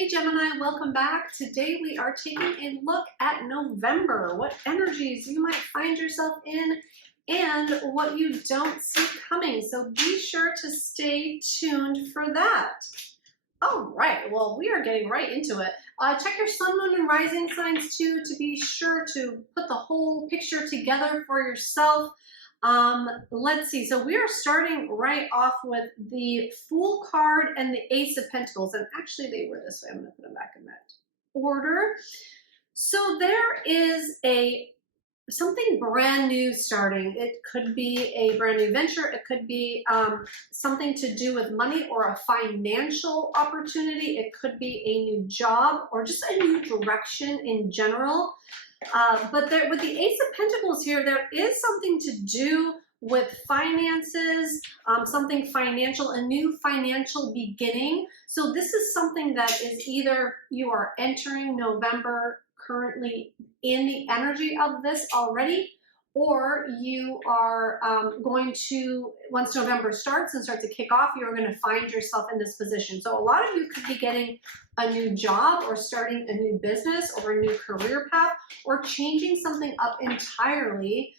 Hey Gemini, welcome back. Today we are taking a look at November, what energies you might find yourself in and what you don't see coming. So be sure to stay tuned for that. All right, well, we are getting right into it. Check your sun, moon, and rising signs too to be sure to put the whole picture together for yourself. Let's see. So we are starting right off with the Fool card and the Ace of Pentacles. And actually they were this way. I'm going to put them back in that order. So there is something brand new starting. It could be a brand new venture. It could be something to do with money or a financial opportunity. It could be a new job or just a new direction in general. But there, with the Ace of Pentacles here, there is something to do with finances, something financial, a new financial beginning. So this is something that is either you are entering November currently in the energy of this already, or you are going to, once November starts and starts to kick off, you're going to find yourself in this position. So a lot of you could be getting a new job or starting a new business or a new career path or changing something up entirely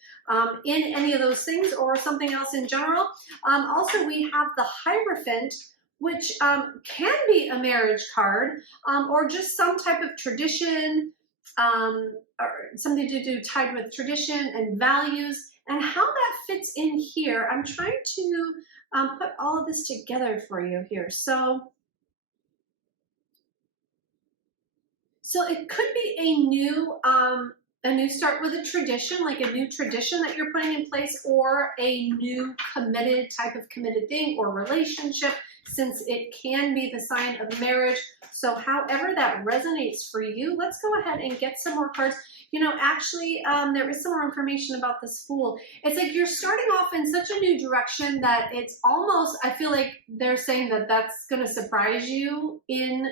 in any of those things or something else in general. Also, we have the Hierophant, which can be a marriage card or just some type of tradition, or something to do tied with tradition and values, and how that fits in here. I'm trying to put all of this together for you here. So it could be a new start with a tradition, like a new tradition that you're putting in place, or a new committed thing or relationship, since it can be the sign of marriage. So however that resonates for you, let's go ahead and get some more cards. You know, actually, there is some more information about this Fool. It's like you're starting off in such a new direction that it's almost, I feel like they're saying that that's going to surprise you in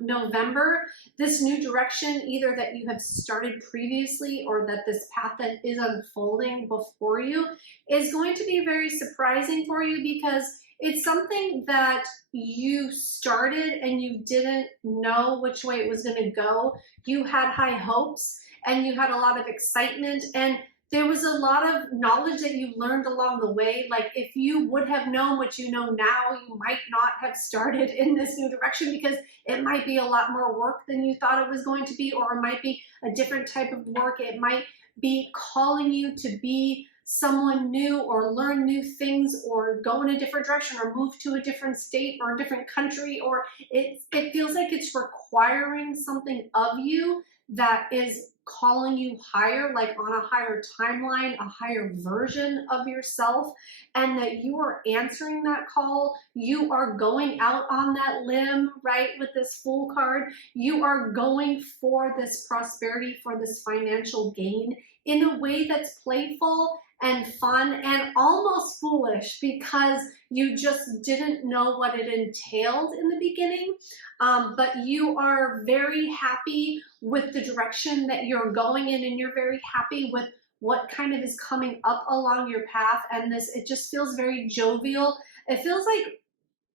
November. This new direction, either that you have started previously or that this path that is unfolding before you, is going to be very surprising for you, because it's something that you started and you didn't know which way it was going to go. You had high hopes and you had a lot of excitement, and there was a lot of knowledge that you learned along the way. Like, if you would have known what you know now, you might not have started in this new direction, because it might be a lot more work than you thought it was going to be, or it might be a different type of work. It might be calling you to be someone new or learn new things or go in a different direction or move to a different state or a different country, or it feels like it's requiring something of you that is calling you higher, like on a higher timeline, a higher version of yourself, and that you are answering that call. You are going out on that limb, right? With this Fool card, you are going for this prosperity, for this financial gain in a way that's playful and fun and almost foolish, because you just didn't know what it entailed in the beginning. But you are very happy with the direction that you're going in, and you're very happy with what kind of is coming up along your path. And it just feels very jovial. It feels like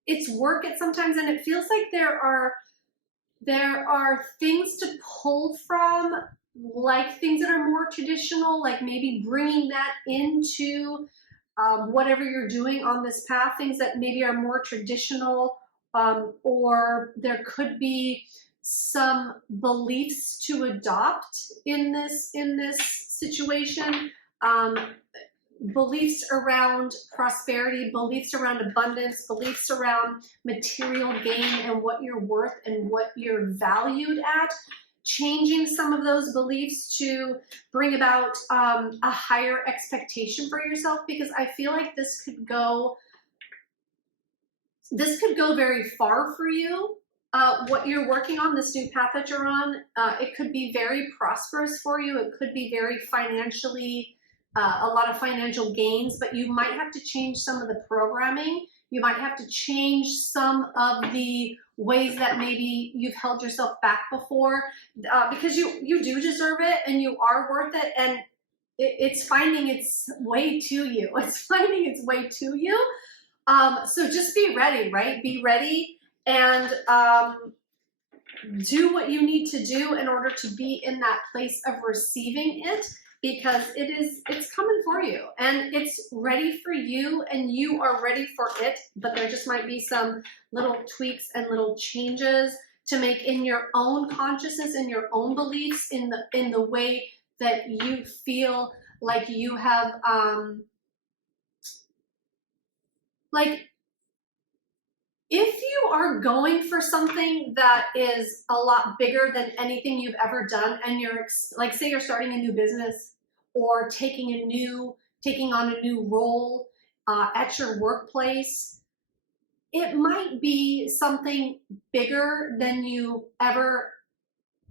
it's work at sometimes, and it feels like there are things to pull from, like things that are more traditional, like maybe bringing that into whatever you're doing on this path, things that maybe are more traditional, or there could be some beliefs to adopt in this situation, beliefs around prosperity, beliefs around abundance, beliefs around material gain and what you're worth and what you're valued at. Changing some of those beliefs to bring about a higher expectation for yourself, because I feel like this could go very far for you. What you're working on, this new path that you're on, it could be very prosperous for you. It could be very financially, a lot of financial gains, but you might have to change some of the programming. You might have to change some of the ways that maybe you've held yourself back before, because you do deserve it and you are worth it, and it's finding its way to you. It's finding its way to you. So just be ready, right? Be ready, and do what you need to do in order to be in that place of receiving it, because it's coming for you and it's ready for you and you are ready for it. But there just might be some little tweaks and little changes to make in your own consciousness, in your own beliefs, in the way that you feel like you have like, if you are going for something that is a lot bigger than anything you've ever done, and you're like, say you're starting a new business or taking on a new role at your workplace, it might be something bigger than you ever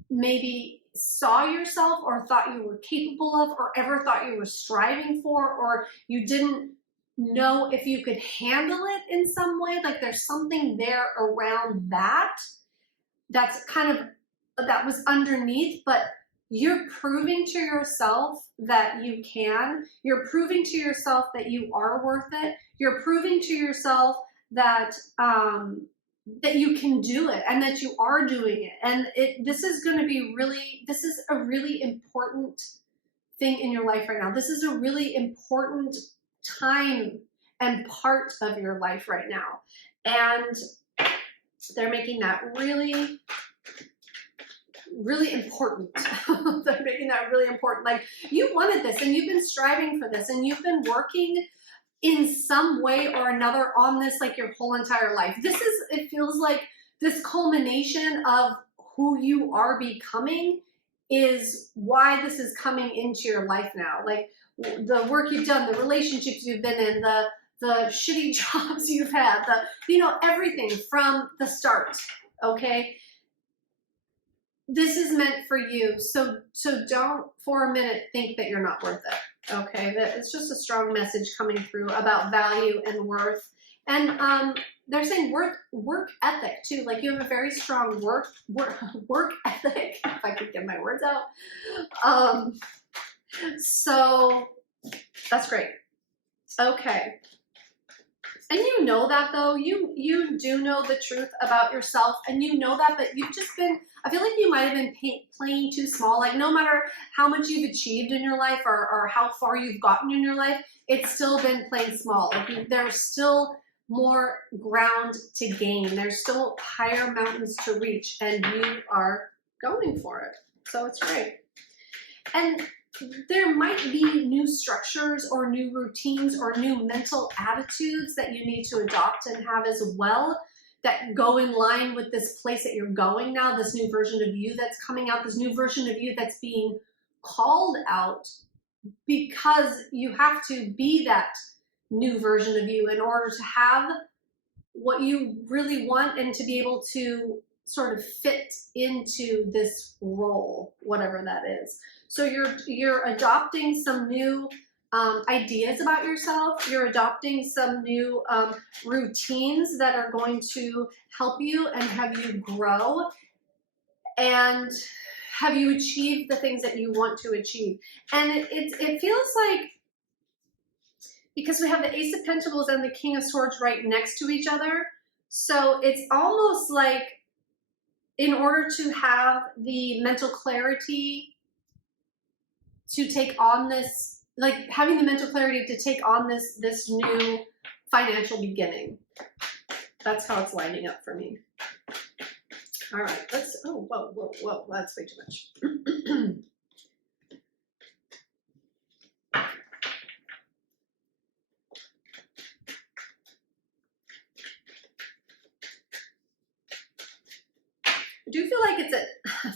maybe saw yourself or thought you were capable of or ever thought you were striving for, or you didn't know if you could handle it in some way. Like there's something there around that's kind of, that was underneath, but you're proving to yourself that you can. You're proving to yourself that you are worth it. You're proving to yourself that that you can do it and that you are doing it. And this is a really important thing in your life right now. This is a really important time and part of your life right now. And they're making that really, really important. They're making that really important. Like, you wanted this and you've been striving for this and you've been working in some way or another on this like your whole entire life. It feels like this culmination of who you are becoming is why this is coming into your life now. Like the work you've done, the relationships you've been in, the shitty jobs you've had, everything from the start, okay? This is meant for you. So don't for a minute think that you're not worth it, okay? That it's just a strong message coming through about value and worth. And they're saying work ethic too. Like you have a very strong work ethic, if I could get my words out. So that's great. Okay. And you know that though, you do know the truth about yourself, and you know that, but you've just been, I feel like you might have been playing too small. Like no matter how much you've achieved in your life or how far you've gotten in your life, it's still been playing small. Like there's still more ground to gain. There's still higher mountains to reach, and you are going for it. So it's great. And there might be new structures or new routines or new mental attitudes that you need to adopt and have as well, that go in line with this place that you're going now, this new version of you that's coming out, this new version of you that's being called out, because you have to be that new version of you in order to have what you really want and to be able to sort of fit into this role, whatever that is. So you're adopting some new ideas about yourself. You're adopting some new routines that are going to help you and have you grow and have you achieve the things that you want to achieve. And it feels like, because we have the Ace of Pentacles and the King of Swords right next to each other, so it's almost like in order to have the mental clarity to take on this, like having the mental clarity to take on this new financial beginning. That's how it's lining up for me. All right, whoa, that's way too much. I do feel like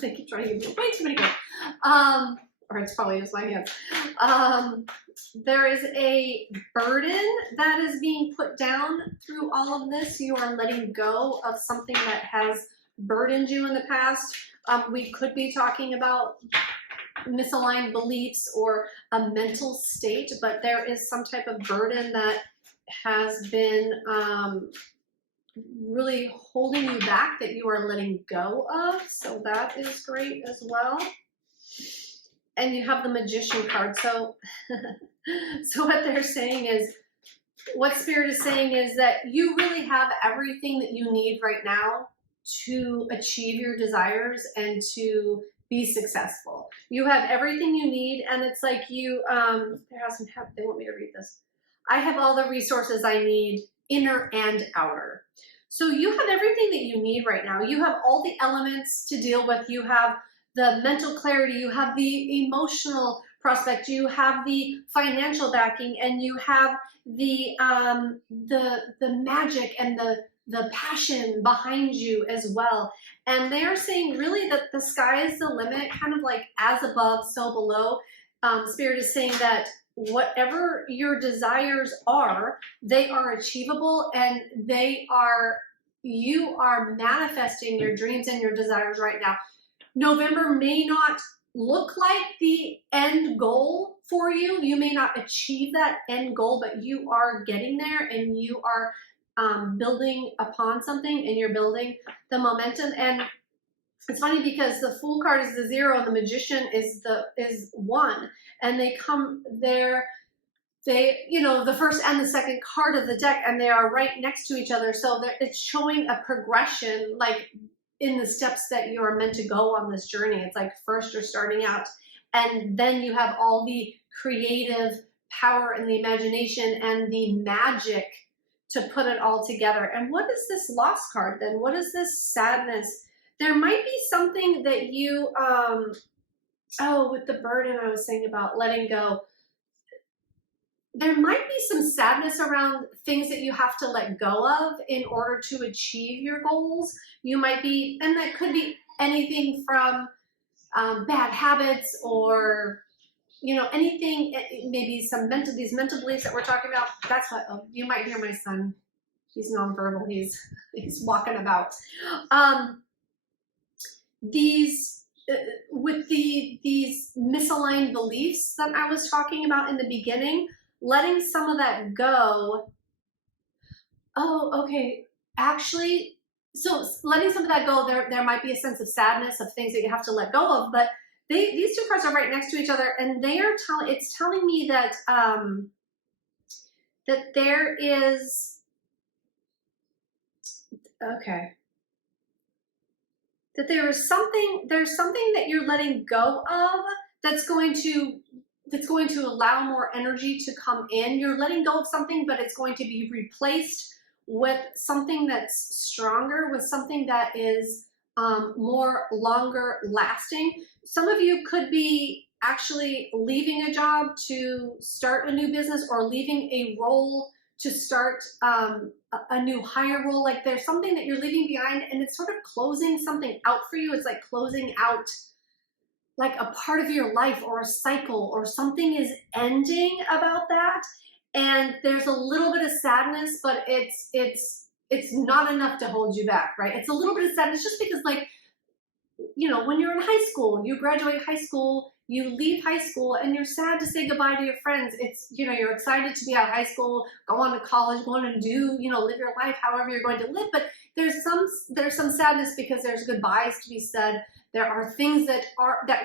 I keep trying to give you way too many cards. Or it's probably just my hands. There is a burden that is being put down through all of this. You are letting go of something that has burdened you in the past. We could be talking about misaligned beliefs or a mental state, but there is some type of burden that has been really holding you back that you are letting go of. So that is great as well. And you have the Magician card. So, so what they're saying is, what Spirit is saying is that you really have everything that you need right now to achieve your desires and to be successful. You have everything you need, and it's like you, they want me to read this. I have all the resources I need, inner and outer. So you have everything that you need right now. You have all the elements to deal with. You have the mental clarity, you have the emotional prospect, you have the financial backing, and you have the magic and the passion behind you as well. And they're saying really that the sky is the limit, kind of like as above, so below. Spirit is saying that whatever your desires are, they are achievable, and you are manifesting your dreams and your desires right now. November may not look like the end goal for you. You may not achieve that end goal, but you are getting there, and you are building upon something, and you're building the momentum. And it's funny because the Fool card is the 0 and the Magician is 1, and they come there. The first and the second card of the deck, and they are right next to each other. So it's showing a progression, like in the steps that you are meant to go on this journey. It's like first you're starting out, and then you have all the creative power and the imagination and the magic to put it all together. And what is this lost card then? What is this sadness? There might be something that you, with the burden I was saying about letting go, there might be some sadness around things that you have to let go of in order to achieve your goals. You might be, and that could be anything from bad habits, or anything, maybe these mental beliefs that we're talking about. That's what, you might hear my son. He's nonverbal. He's walking about. These misaligned beliefs that I was talking about in the beginning, letting some of that go. Oh, okay. Actually, so letting some of that go, there might be a sense of sadness of things that you have to let go of, but these two cards are right next to each other, and it's telling me that that there is, okay, that there's something that you're letting go of that's going to allow more energy to come in. You're letting go of something, but it's going to be replaced with something that's stronger, with something that is more longer lasting. Some of you could be actually leaving a job to start a new business, or leaving a role to start a new higher role. Like there's something that you're leaving behind, and it's sort of closing something out for you. It's like closing out like a part of your life, or a cycle, or something is ending about that. And there's a little bit of sadness, but it's not enough to hold you back, right? It's a little bit of sadness just because, like, when you're in high school, you graduate high school, you leave high school, and you're sad to say goodbye to your friends. It's, you're excited to be out of high school, go on to college, go on and do, live your life however you're going to live. But there's some sadness because there's goodbyes to be said. There are things that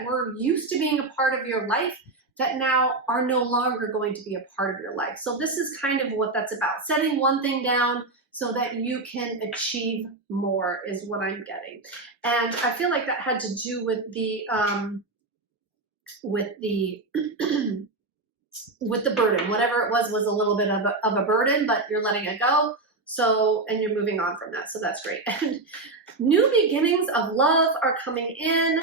were used to being a part of your life that now are no longer going to be a part of your life. So this is kind of what that's about. Setting one thing down so that you can achieve more is what I'm getting. And I feel like that had to do with the with the burden. Whatever it was a little bit of a burden, but you're letting it go. So, and you're moving on from that. So that's great. And new beginnings of love are coming in,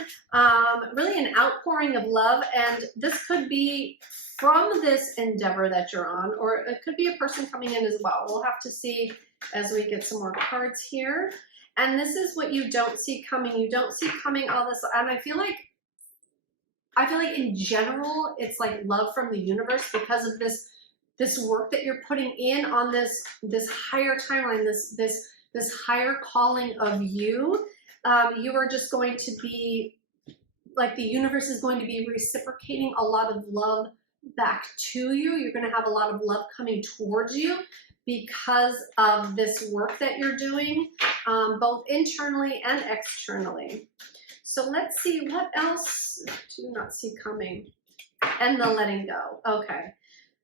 really an outpouring of love. And this could be from this endeavor that you're on, or it could be a person coming in as well. We'll have to see as we get some more cards here. And this is what you don't see coming. You don't see coming all this. And I feel like in general, it's like love from the universe because of this work that you're putting in on this higher timeline, this higher calling of you. You are just going to be, like, the universe is going to be reciprocating a lot of love back to you. You're going to have a lot of love coming towards you because of this work that you're doing, both internally and externally. So let's see, what else do you not see coming? And the letting go. Okay.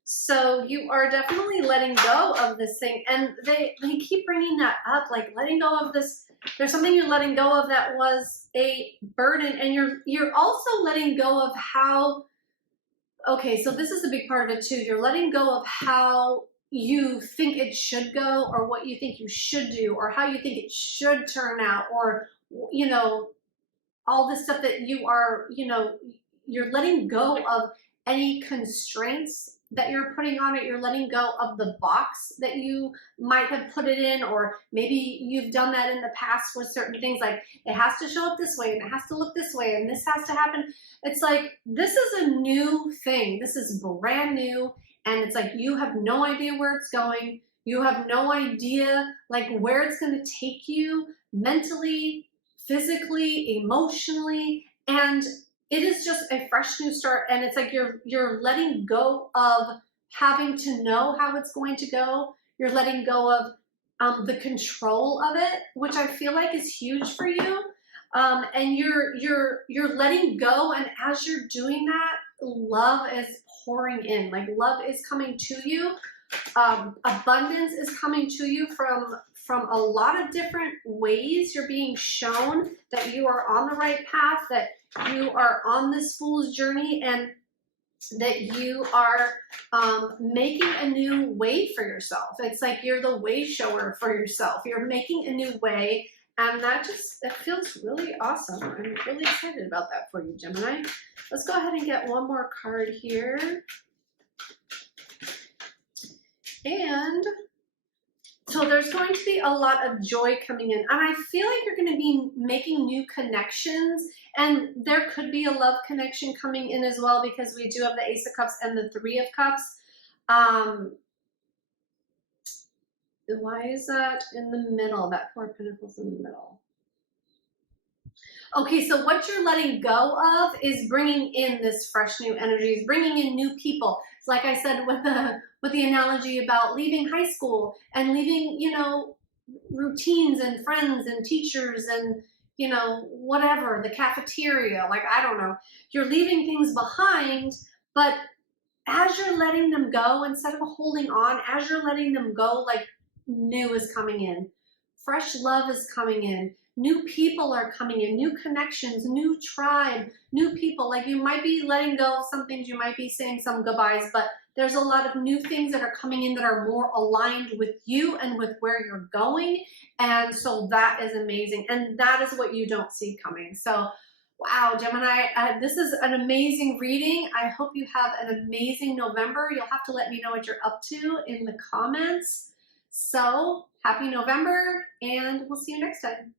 So you are definitely letting go of this thing. And they keep bringing that up, like letting go of this. There's something you're letting go of that was a burden. And you're also letting go of how, okay, so this is a big part of it too. You're letting go of how you think it should go, or what you think you should do, or how you think it should turn out, or, you know, all this stuff that you are, you know, you're letting go of any constraints that you're putting on it. You're letting go of the box that you might have put it in, or maybe you've done that in the past with certain things, like it has to show up this way and it has to look this way and this has to happen. It's like, this is a new thing. This is brand new. And it's like, you have no idea where it's going. You have no idea like where it's going to take you mentally, physically, emotionally, and it is just a fresh new start. And it's like you're letting go of having to know how it's going to go. You're letting go of the control of it, which I feel like is huge for you. And you're letting go, and as you're doing that, love is pouring in. Like love is coming to you. Abundance is coming to you from a lot of different ways. You're being shown that you are on the right path, that you are on this fool's journey, and that you are making a new way for yourself. It's like you're the way shower for yourself. You're making a new way, and that feels really awesome. I'm really excited about that for you, Gemini. Let's go ahead and get one more card here. And so there's going to be a lot of joy coming in, and I feel like you're going to be making new connections, and there could be a love connection coming in as well, because we do have the Ace of Cups and the Three of Cups. Why is that in the middle? That Four of Pentacles in the middle. Okay, so what you're letting go of is bringing in this fresh new energies, bringing in new people. It's like I said with the analogy about leaving high school and leaving, you know, routines and friends and teachers and, you know, whatever, the cafeteria, like, I don't know. You're leaving things behind, but as you're letting them go, instead of holding on, as you're letting them go, like new is coming in. Fresh love is coming in. New people are coming in, new connections, new tribe, new people. Like you might be letting go of some things, you might be saying some goodbyes, but there's a lot of new things that are coming in that are more aligned with you and with where you're going. And so that is amazing. And that is what you don't see coming. So, wow, Gemini, this is an amazing reading. I hope you have an amazing November. You'll have to let me know what you're up to in the comments. So, happy November, and we'll see you next time.